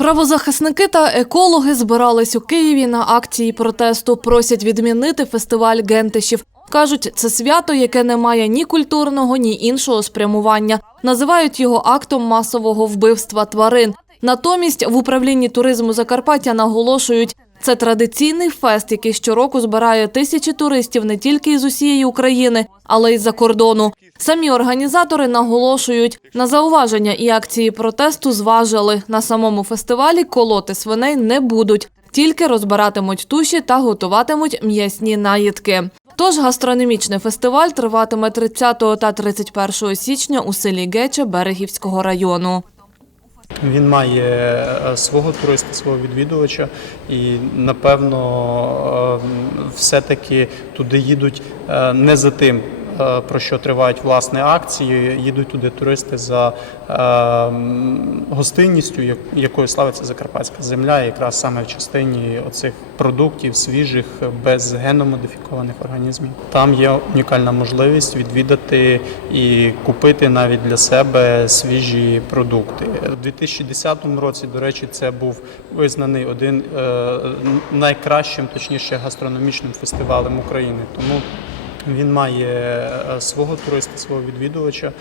Правозахисники та екологи збирались у Києві на акції протесту. Просять відмінити фестиваль гентишів. Кажуть, це свято, яке не має ні культурного, ні іншого спрямування. Називають його актом масового вбивства тварин. Натомість в управлінні туризму Закарпаття наголошують, це традиційний фест, який щороку збирає тисячі туристів не тільки із усієї України, але й з-за кордону. Самі організатори наголошують, на зауваження і акції протесту зважили. На самому фестивалі колоти свиней не будуть, тільки розбиратимуть туші та готуватимуть м'ясні наїдки. Тож гастрономічний фестиваль триватиме 30 та 31 січня у селі Гече Берегівського району. Він має е, свого туриста, свого відвідувача, і напевно, е, все-таки туди їдуть е, не за тим, про що тривають власне акції. Їдуть туди туристи за е, гостинністю, як- якою славиться закарпатська земля, якраз саме в частині оцих продуктів свіжих, без геномодифікованих організмів. Там є унікальна можливість відвідати і купити навіть для себе свіжі продукти. У 2010 році, до речі, це був визнаний один е, найкращим, точніше, гастрономічним фестивалем України. Тому він має е, свого туриста, свого відвідувача.